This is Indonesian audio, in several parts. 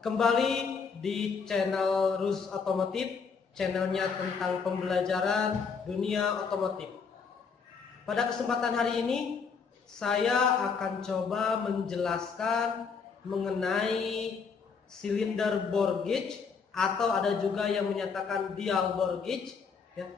Kembali di channel Rus Otomotif, channelnya tentang pembelajaran dunia otomotif. Pada kesempatan hari ini, saya akan coba menjelaskan mengenai silinder bore gauge, atau ada juga yang menyatakan dial bore gauge, ya.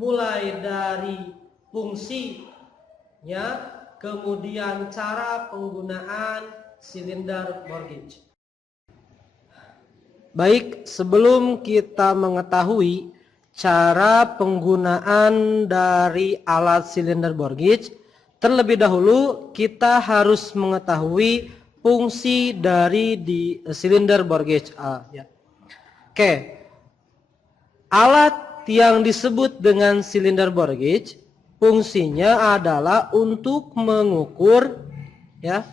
Mulai dari fungsinya, kemudian cara penggunaan silinder bore gauge. Baik, sebelum kita mengetahui cara penggunaan dari alat silinder bore gauge, terlebih dahulu kita harus mengetahui fungsi dari silinder bore gauge. Oke, alat yang disebut dengan silinder bore gauge fungsinya adalah untuk mengukur, ya,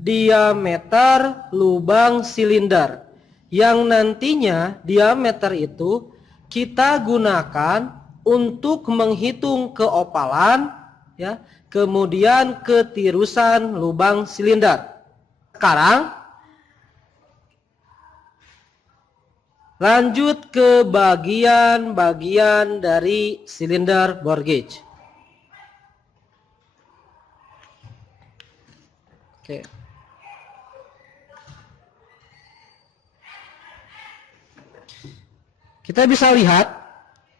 diameter lubang silinder, yang nantinya diameter itu kita gunakan untuk menghitung keopalan, ya, kemudian ketirusan lubang silinder. Sekarang lanjut ke bagian-bagian dari silinder bore gauge. Oke. Kita bisa lihat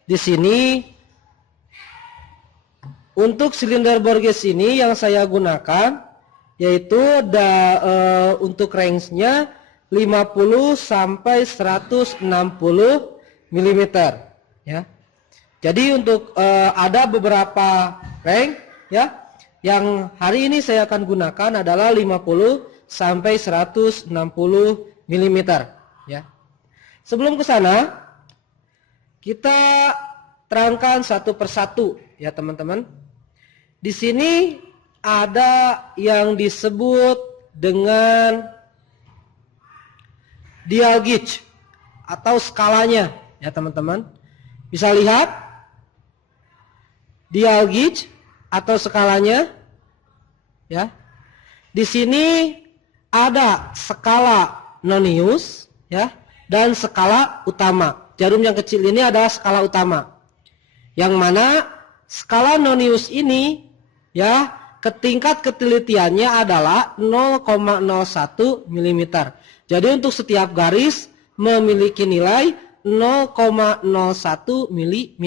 di sini untuk silinder bore gauge ini yang saya gunakan yaitu untuk range-nya 50 sampai 160 mm, ya. Jadi untuk ada beberapa range, ya, yang hari ini saya akan gunakan adalah 50 sampai 160 mm, ya. Sebelum ke sana, kita terangkan satu persatu, ya teman-teman. Di sini ada yang disebut dengan dial gauge atau skalanya, ya teman-teman. Bisa lihat dial gauge atau skalanya, ya. Di sini ada skala nonius, ya, dan skala utama. Jarum yang kecil ini adalah skala utama, yang mana skala nonius ini, ya, tingkat ketelitiannya adalah 0,01 mm. Jadi untuk setiap garis memiliki nilai 0,01 mm,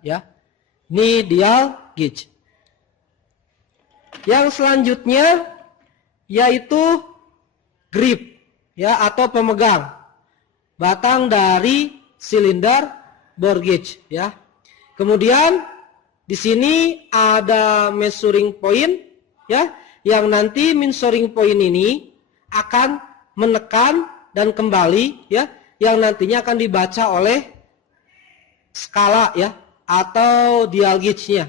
ya. Ini dial gauge. Yang selanjutnya yaitu grip, ya, atau pemegang batang dari silinder bore gauge, ya. Kemudian di sini ada measuring point, ya, yang nanti measuring point ini akan menekan dan kembali, ya, yang nantinya akan dibaca oleh skala, ya, atau dial gauge-nya.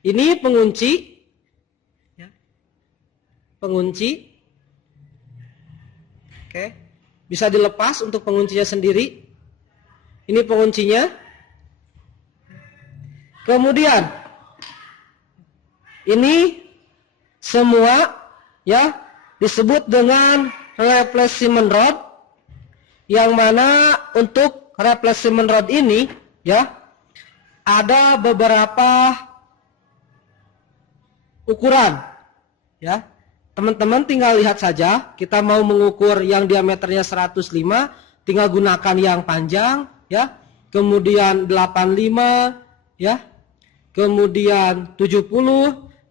Ini pengunci, ya, pengunci. Oke. Bisa dilepas untuk penguncinya sendiri. Ini penguncinya. Kemudian ini semua, ya, disebut dengan replacement rod, yang mana untuk replacement rod ini, ya, ada beberapa ukuran, ya. Teman-teman tinggal lihat saja, kita mau mengukur yang diameternya 105, tinggal gunakan yang panjang, ya. Kemudian 85, ya. Kemudian 70,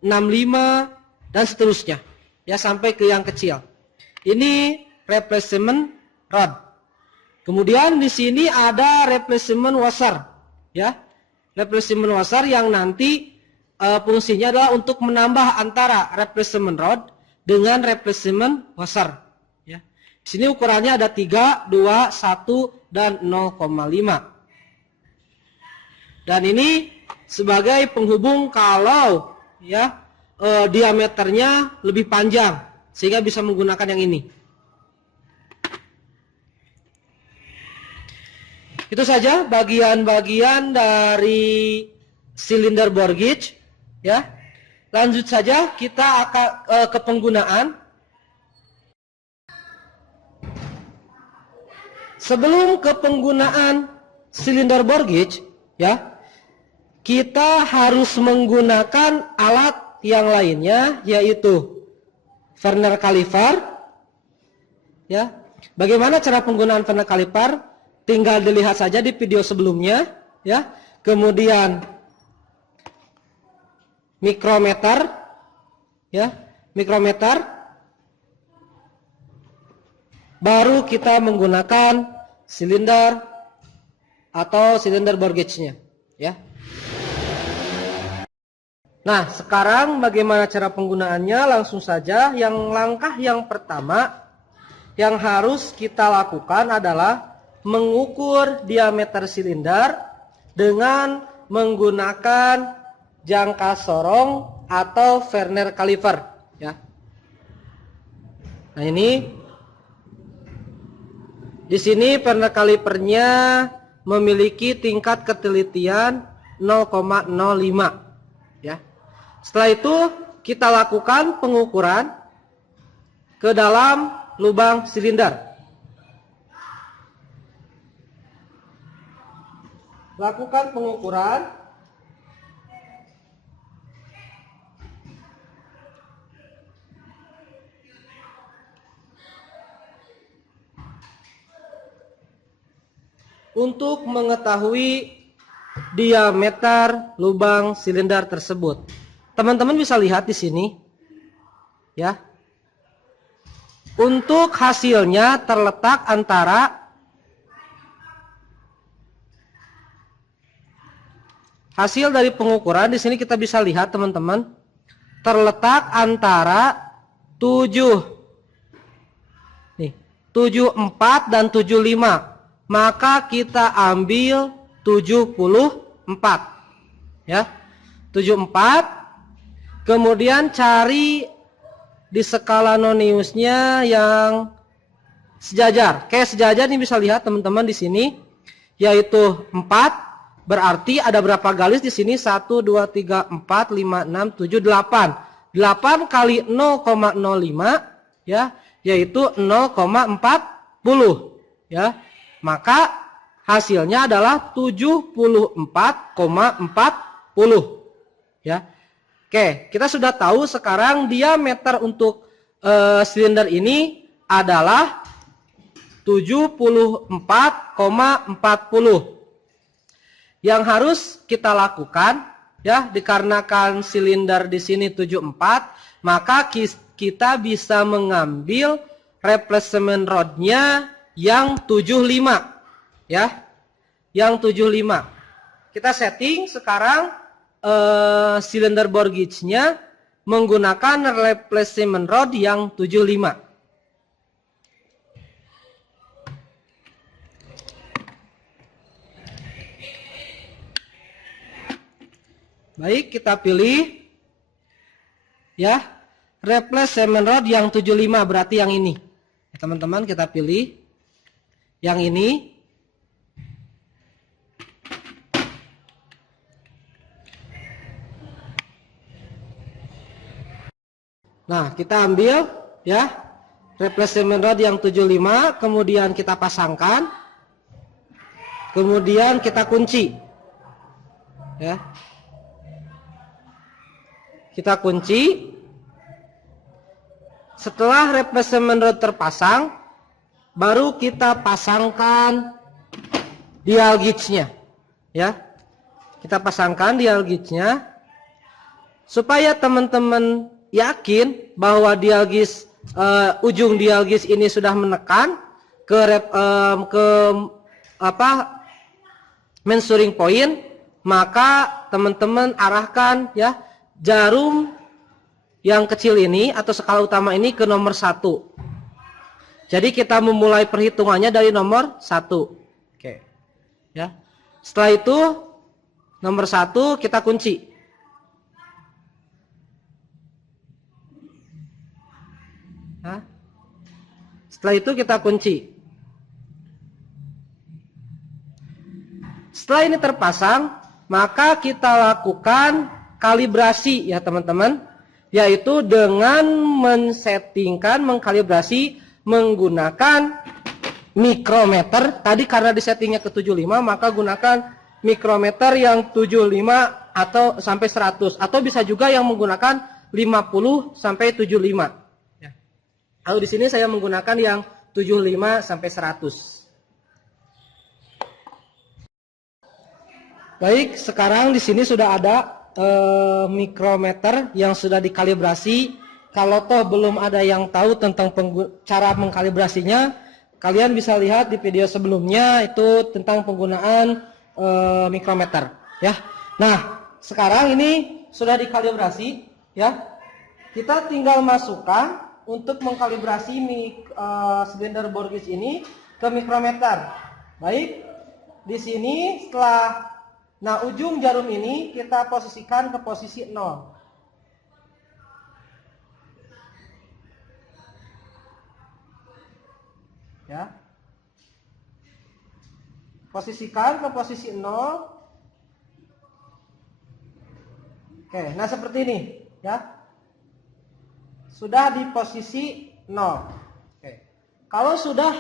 65, dan seterusnya, ya, sampai ke yang kecil. Ini replacement rod. Kemudian di sini ada replacement washer, ya. Replacement washer yang nanti fungsinya adalah untuk menambah antara replacement rod dengan replacement washer, ya. Di sini ukurannya ada 3, 2, 1, dan 0,5. Dan ini sebagai penghubung kalau, ya, diameternya lebih panjang, sehingga bisa menggunakan yang ini. Itu saja bagian-bagian dari silinder bore gauge, ya. Lanjut saja kita akan ke penggunaan. sebelum ke penggunaan silinder bore gauge, ya, kita harus menggunakan alat yang lainnya, yaitu Vernier caliper. Ya, bagaimana cara penggunaan Vernier caliper? Tinggal dilihat saja di video sebelumnya, ya. Kemudian mikrometer, ya, mikrometer. Baru kita menggunakan silinder atau silinder bore gauge-nya, ya. Nah, sekarang bagaimana cara penggunaannya? Langsung saja, langkah yang pertama yang harus kita lakukan adalah mengukur diameter silinder dengan menggunakan jangka sorong atau Vernier caliper, ya. Nah, ini di sini Vernier calipernya memiliki tingkat ketelitian 0,05, ya. Setelah itu kita lakukan pengukuran ke dalam lubang silinder. Lakukan pengukuran. Untuk mengetahui diameter lubang silinder tersebut. Teman-teman bisa lihat di sini, ya. Untuk hasilnya terletak antara hasil dari pengukuran di sini kita bisa lihat, teman-teman, terletak antara 74 dan 75. Maka kita ambil 74, ya. 74. Kemudian cari di skala noniusnya yang sejajar. Kayak sejajar ini bisa lihat teman-teman di sini, yaitu 4. Berarti ada berapa garis di sini? 1, 2, 3, 4, 5, 6, 7, 8. 8 kali 0,05, ya, yaitu 0,40, ya. Maka hasilnya adalah 74,40, ya. Oke, kita sudah tahu sekarang diameter untuk silinder ini adalah 74,40. Yang harus kita lakukan, ya, dikarenakan silinder di sini 74, maka kita bisa mengambil replacement rodnya yang 75, ya, yang 75. Kita setting sekarang silinder bore gauge-nya menggunakan replacement rod yang 75. Baik, kita pilih, ya, replacement rod yang 75, berarti yang ini. Teman-teman, kita pilih yang ini. Nah, kita ambil, ya, replacement rod yang 75, kemudian kita pasangkan, kemudian kita kunci, ya. Kita kunci. Setelah replacement rod terpasang, baru kita pasangkan dial gauge-nya, ya. Kita pasangkan dial gauge-nya supaya teman-teman yakin bahwa dial gauge, ujung dial gauge ini sudah menekan ke measuring point, maka teman-teman arahkan, ya, jarum yang kecil ini atau skala utama ini ke nomor 1. Jadi kita memulai perhitungannya dari nomor 1. Oke, ya. Setelah itu nomor 1 kita kunci. Setelah itu kita kunci. Setelah ini terpasang, maka kita lakukan kalibrasi, ya teman-teman, yaitu dengan mengkalibrasi menggunakan mikrometer. Tadi karena disettingnya ke 75, maka gunakan mikrometer yang 75 atau sampai 100, atau bisa juga yang menggunakan 50 sampai 75. Ya. Kalau di sini saya menggunakan yang 75 sampai 100. Baik, sekarang di sini sudah ada mikrometer yang sudah dikalibrasi. Kalau toh belum ada yang tahu tentang cara mengkalibrasinya, kalian bisa lihat di video sebelumnya itu tentang penggunaan mikrometer, ya. Nah, sekarang ini sudah dikalibrasi, ya. Kita tinggal masukkan untuk mengkalibrasi silinder bore gauge ini ke mikrometer. Baik, di sini ujung jarum ini kita posisikan ke posisi 0. Ya. Posisikan ke posisi 0. Oke, nah seperti ini, ya. Sudah di posisi 0. Oke. Kalau sudah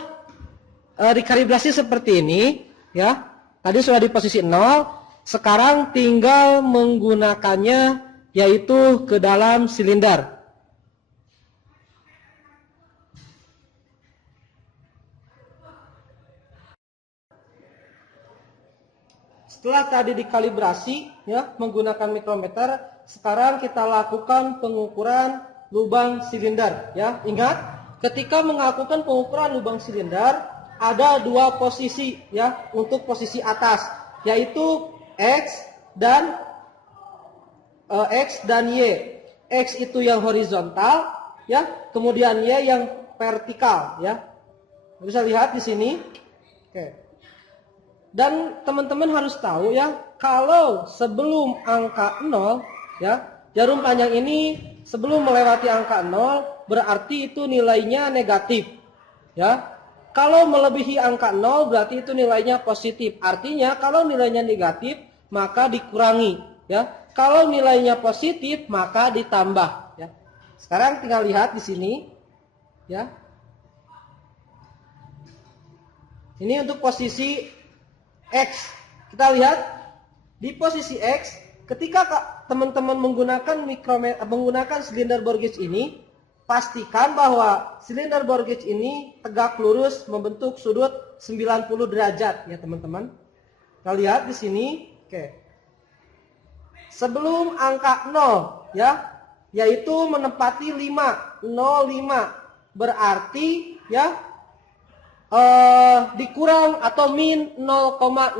dikalibrasi seperti ini, ya. Tadi sudah di posisi 0. Sekarang tinggal menggunakannya yaitu ke dalam silinder. Setelah tadi dikalibrasi, ya, menggunakan mikrometer, sekarang kita lakukan pengukuran lubang silinder, ya. Ingat, ketika melakukan pengukuran lubang silinder ada dua posisi, ya, untuk posisi atas, yaitu X dan Y. X itu yang horizontal, ya, kemudian Y yang vertikal, ya. Bisa lihat di sini. Oke. Dan teman-teman harus tahu, ya, kalau sebelum angka 0, ya, jarum panjang ini sebelum melewati angka 0 berarti itu nilainya negatif, ya. Kalau melebihi angka 0 berarti itu nilainya positif. Artinya kalau nilainya negatif maka dikurangi, ya. Kalau nilainya positif maka ditambah, ya. Sekarang tinggal lihat di sini, ya. Ini untuk posisi X. Kita lihat di posisi X, ketika teman-teman menggunakan silinder bore gauge ini, pastikan bahwa silinder bore gauge ini tegak lurus membentuk sudut 90 derajat, ya teman-teman. Kita lihat di sini, oke. Sebelum angka 0, ya, yaitu menempati 5, berarti, ya, dikurang atau min 0,05,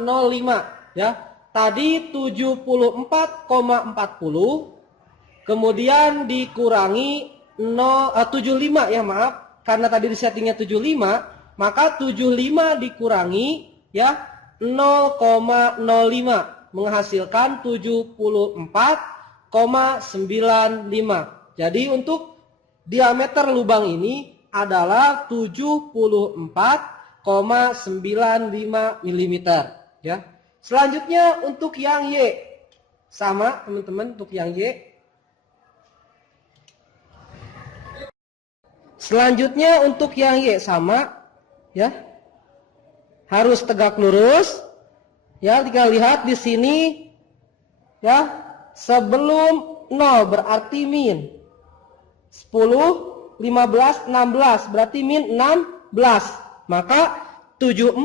ya. Tadi 74,40, kemudian dikurangi 75, ya, maaf, karena tadi di settingnya 75, maka 75 dikurangi, ya, 0,05 menghasilkan 74,95. Jadi untuk diameter lubang ini adalah 74,95 mm, ya. Selanjutnya untuk yang Y, sama teman-teman, untuk yang Y. Selanjutnya untuk yang Y sama, ya. Harus tegak lurus. Ya, kita lihat di sini, ya. Sebelum 0 berarti min 10, 15, 16 berarti min 16. Maka 75,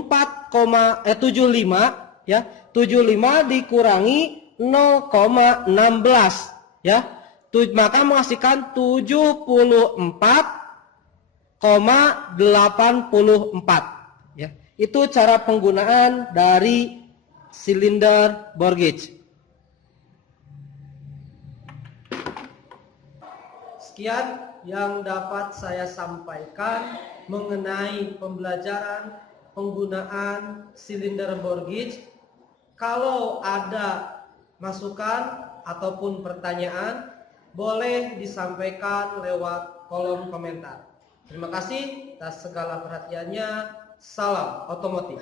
ya. 75 dikurangi 0,16, ya. Maka menghasilkan 74,84, ya. Itu cara penggunaan dari silinder bore gauge. Sekian yang dapat saya sampaikan mengenai pembelajaran penggunaan silinder bore gauge. Kalau ada masukan ataupun pertanyaan, boleh disampaikan lewat kolom komentar. Terima kasih atas segala perhatiannya. Salam otomotif.